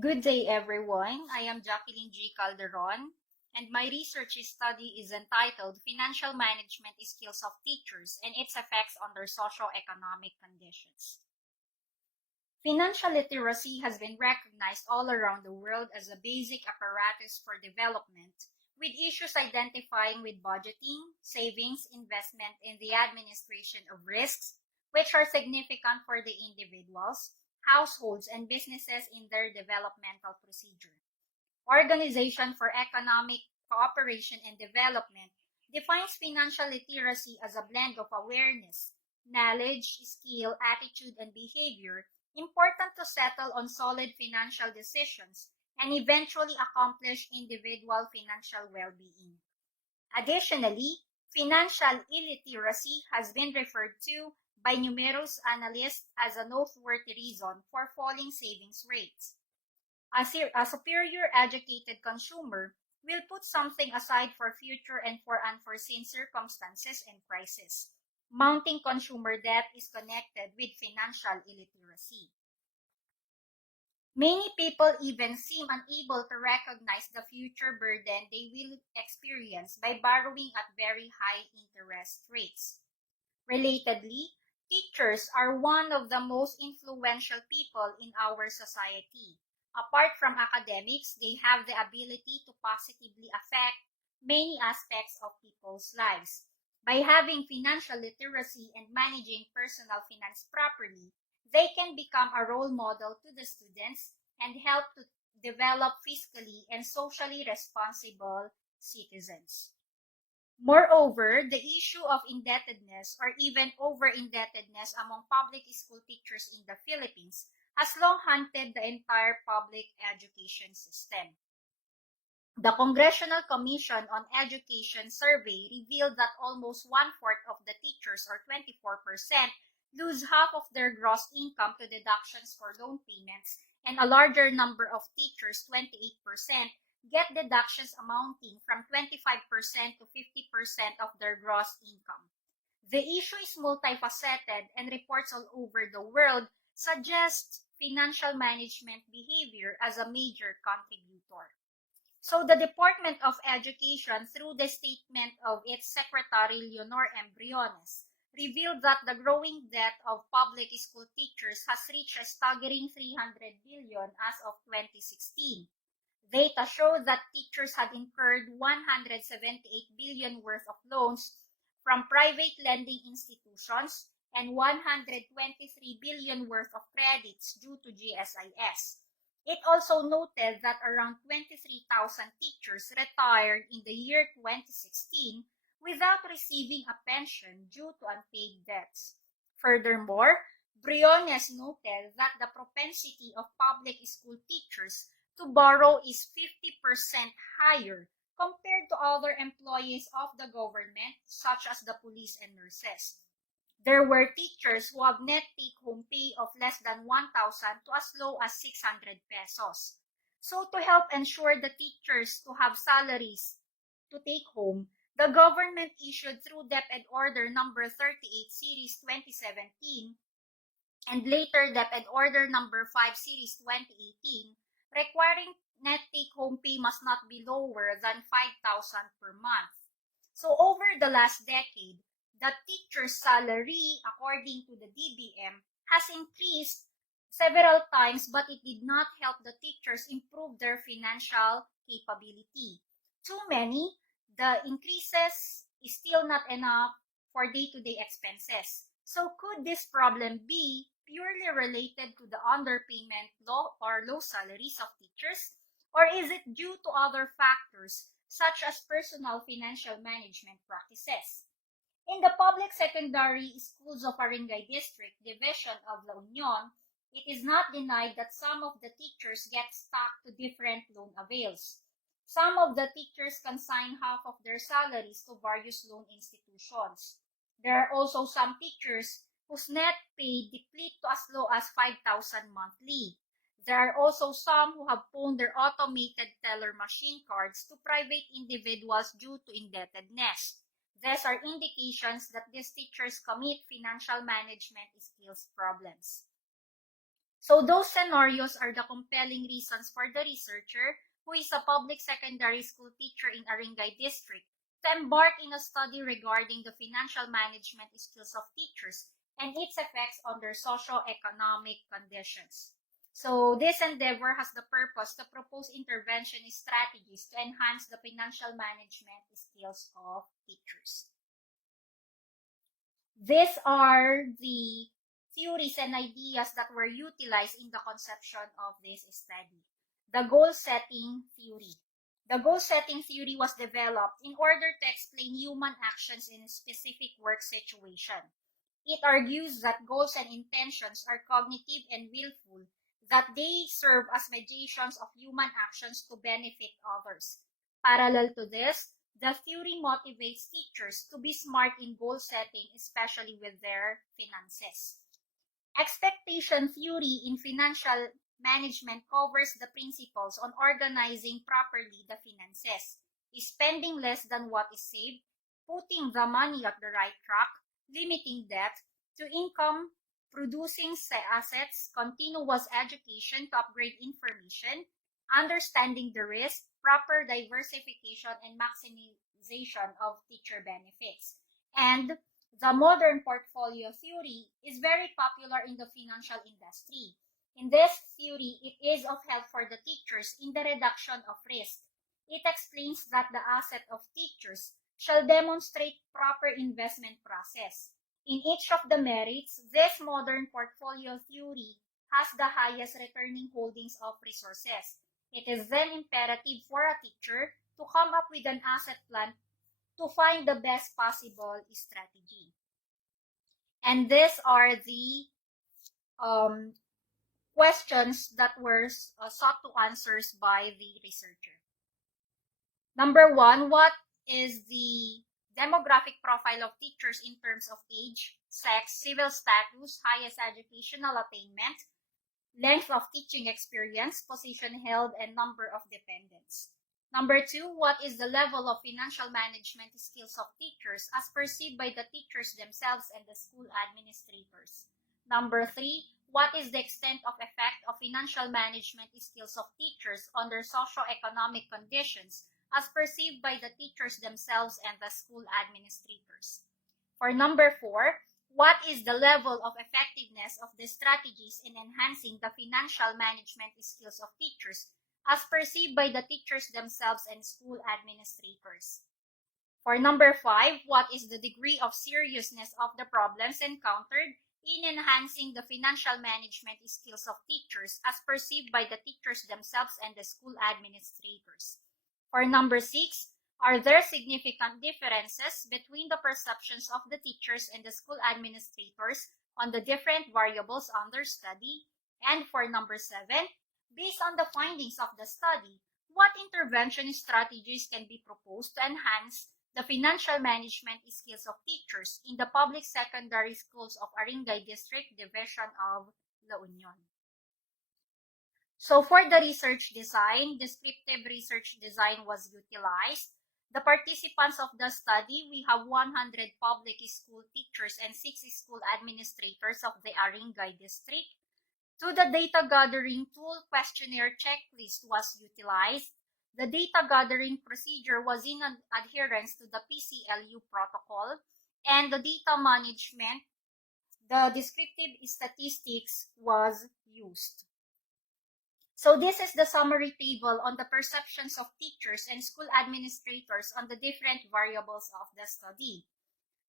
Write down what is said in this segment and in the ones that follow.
Good day, everyone. I am Jackielyn Calderon, and my research study is entitled Financial Management Skills of Teachers and its Effects on their Socioeconomic Conditions. Financial literacy has been recognized all around the world as a basic apparatus for development, with issues identifying with budgeting, savings, investment, and the administration of risks, which are significant for the individuals, households, and businesses in their developmental procedure. Organization for Economic Cooperation and Development defines financial literacy as a blend of awareness, knowledge, skill, attitude, and behavior important to settle on solid financial decisions and eventually accomplish individual financial well-being. Additionally, financial illiteracy has been referred to by numerous analysts as a noteworthy reason for falling savings rates. A superior educated consumer will put something aside for future and for unforeseen circumstances and crises. Mounting consumer debt is connected with financial illiteracy. Many people even seem unable to recognize the future burden they will experience by borrowing at very high interest rates. Relatedly, teachers are one of the most influential people in our society. Apart from academics, they have the ability to positively affect many aspects of people's lives. By having financial literacy and managing personal finance properly, they can become a role model to the students and help to develop fiscally and socially responsible citizens. Moreover, the issue of indebtedness or even over-indebtedness among public school teachers in the Philippines has long haunted the entire public education system. The Congressional Commission on Education survey revealed that almost one-fourth of the teachers, or 24%, lose half of their gross income to deductions for loan payments, and a larger number of teachers, 28%, get deductions amounting from 25% to 50% of their gross income. The issue is multifaceted, and reports all over the world suggest financial management behavior as a major contributor. So the Department of Education, through the statement of its Secretary Leonor M. Briones, revealed that the growing debt of public school teachers has reached a staggering 300 billion as of 2016. Data show that teachers had incurred 178 billion worth of loans from private lending institutions and 123 billion worth of credits due to GSIS. It also noted that around 23,000 teachers retired in the year 2016 without receiving a pension due to unpaid debts. Furthermore, Briones noted that the propensity of public school teachers to borrow is 50% higher compared to other employees of the government, such as the police and nurses. There were teachers who have net take-home pay of less than 1,000 to as low as 600 pesos. So to help ensure the teachers to have salaries to take home, the government issued through DepEd Order number 38 Series 2017 and later DepEd Order number 5 Series 2018 requiring net take-home pay must not be lower than 5,000 per month. So over the last decade, the teacher's salary, according to the DBM, has increased several times, but it did not help the teachers improve their financial capability. Too many, the increases is still not enough for day-to-day expenses. So could this problem be purely related to the underpayment law or low salaries of teachers? Or is it due to other factors such as personal financial management practices? In the public secondary schools of Barangay District Division of La Union, it is not denied that some of the teachers get stuck to different loan avails. Some of the teachers consign half of their salaries to various loan institutions. There are also some teachers whose net pay deplete to as low as 5,000 monthly. There are also some who have pawned their automated teller machine cards to private individuals due to indebtedness. These are indications that these teachers commit financial management skills problems. So those scenarios are the compelling reasons for the researcher, who is a public secondary school teacher in Aringay District, to embark in a study regarding the financial management skills of teachers and its effects on their socio-economic conditions. So this endeavor has the purpose to propose intervention strategies to enhance the financial management skills of teachers. These are the theories and ideas that were utilized in the conception of this study. The goal-setting theory. The goal-setting theory was developed in order to explain human actions in a specific work situation. It argues that goals and intentions are cognitive and willful, that they serve as mediations of human actions to benefit others. Parallel to this, the theory motivates teachers to be smart in goal setting, especially with their finances. Expectation theory in financial management covers the principles on organizing properly the finances, spending less than what is saved, putting the money at the right track, limiting debt to income, producing assets, continuous education to upgrade information, understanding the risk, proper diversification, and maximization of teacher benefits. And the modern portfolio theory is very popular in the financial industry. In this theory, it is of help for the teachers in the reduction of risk. It explains that the asset of teachers shall demonstrate proper investment process. In each of the merits, this modern portfolio theory has the highest returning holdings of resources. It is then imperative for a teacher to come up with an asset plan to find the best possible strategy. And these are the questions that were sought to answers by the researcher. Number one, what is the demographic profile of teachers in terms of age, sex, civil status, highest educational attainment, length of teaching experience, position held, and number of dependents? Number two, what is the level of financial management skills of teachers as perceived by the teachers themselves and the school administrators? Number three, what is the extent of effect of financial management skills of teachers under socio-economic conditions as perceived by the teachers themselves and the school administrators? For number four, what is the level of effectiveness of the strategies in enhancing the financial management skills of teachers as perceived by the teachers themselves and school administrators? For number five, what is the degree of seriousness of the problems encountered in enhancing the financial management skills of teachers as perceived by the teachers themselves and the school administrators? For number six, are there significant differences between the perceptions of the teachers and the school administrators on the different variables under study? And for number seven, based on the findings of the study, what intervention strategies can be proposed to enhance the financial management skills of teachers in the public secondary schools of Aringay District Division of La Union? So for the research design, descriptive research design was utilized. The participants of the study, we have 100 public school teachers and 6 school administrators of the Aringay District. To the data gathering tool, questionnaire checklist was utilized. The data gathering procedure was in adherence to the PCLU protocol, and the data management, the descriptive statistics was used. So this is the summary table on the perceptions of teachers and school administrators on the different variables of the study.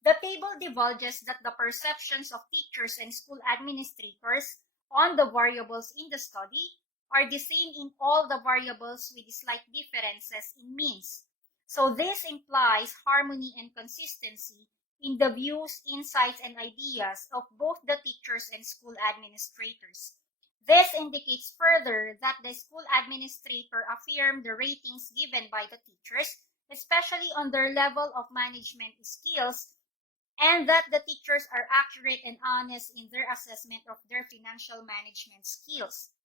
The table divulges that the perceptions of teachers and school administrators on the variables in the study are the same in all the variables with slight differences in means. So this implies harmony and consistency in the views, insights, and ideas of both the teachers and school administrators. This indicates further that the school administrator affirmed the ratings given by the teachers, especially on their level of management skills, and that the teachers are accurate and honest in their assessment of their financial management skills.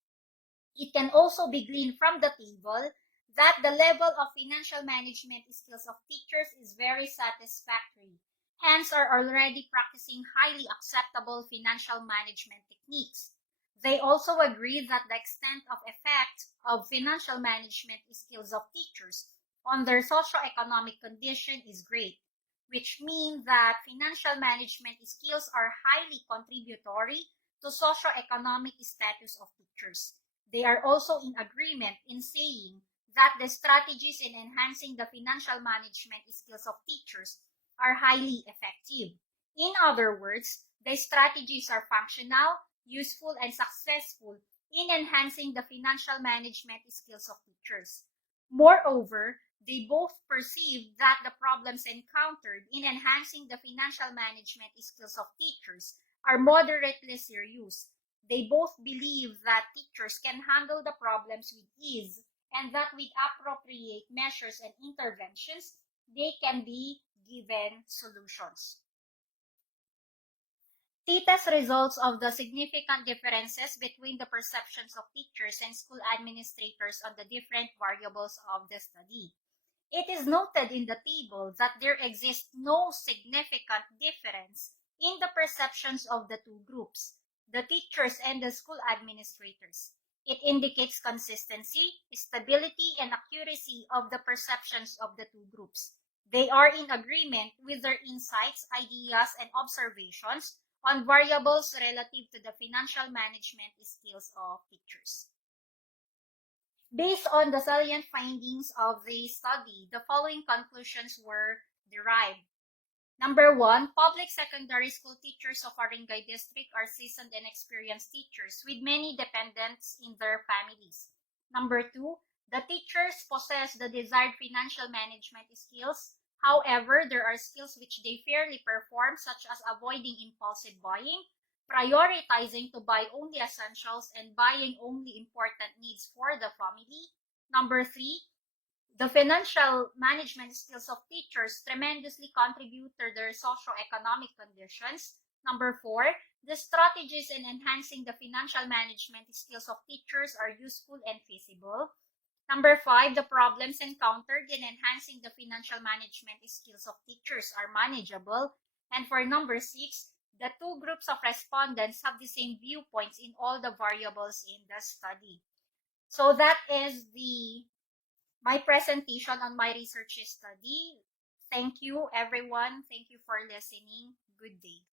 It can also be gleaned from the table that the level of financial management skills of teachers is very satisfactory, hence are already practicing highly acceptable financial management techniques. They also agree that the extent of effect of financial management skills of teachers on their socioeconomic condition is great, which means that financial management skills are highly contributory to socioeconomic status of teachers. They are also in agreement in saying that the strategies in enhancing the financial management skills of teachers are highly effective. In other words, the strategies are functional, useful, and successful in enhancing the financial management skills of teachers. Moreover, they both perceive that the problems encountered in enhancing the financial management skills of teachers are moderately serious. They both believe that teachers can handle the problems with ease and that with appropriate measures and interventions, they can be given solutions. TTES results of the significant differences between the perceptions of teachers and school administrators on the different variables of the study. It is noted in the table that there exists no significant difference in the perceptions of the two groups, the teachers and the school administrators. It indicates consistency, stability, and accuracy of the perceptions of the two groups. They are in agreement with their insights, ideas, and observations on variables relative to the financial management skills of teachers. Based on the salient findings of the study, the following conclusions were derived. Number 1, public secondary school teachers of Barangay District are seasoned and experienced teachers with many dependents in their families. Number 2, the teachers possess the desired financial management skills. However, there are skills which they fairly perform, such as avoiding impulsive buying, prioritizing to buy only essentials, and buying only important needs for the family. Number 3, the financial management skills of teachers tremendously contribute to their socioeconomic conditions. Number 4, the strategies in enhancing the financial management skills of teachers are useful and feasible. Number 5, the problems encountered in enhancing the financial management skills of teachers are manageable. And for number 6, the two groups of respondents have the same viewpoints in all the variables in the study. So that is my presentation on my research study. Thank you, everyone. Thank you for listening. Good day.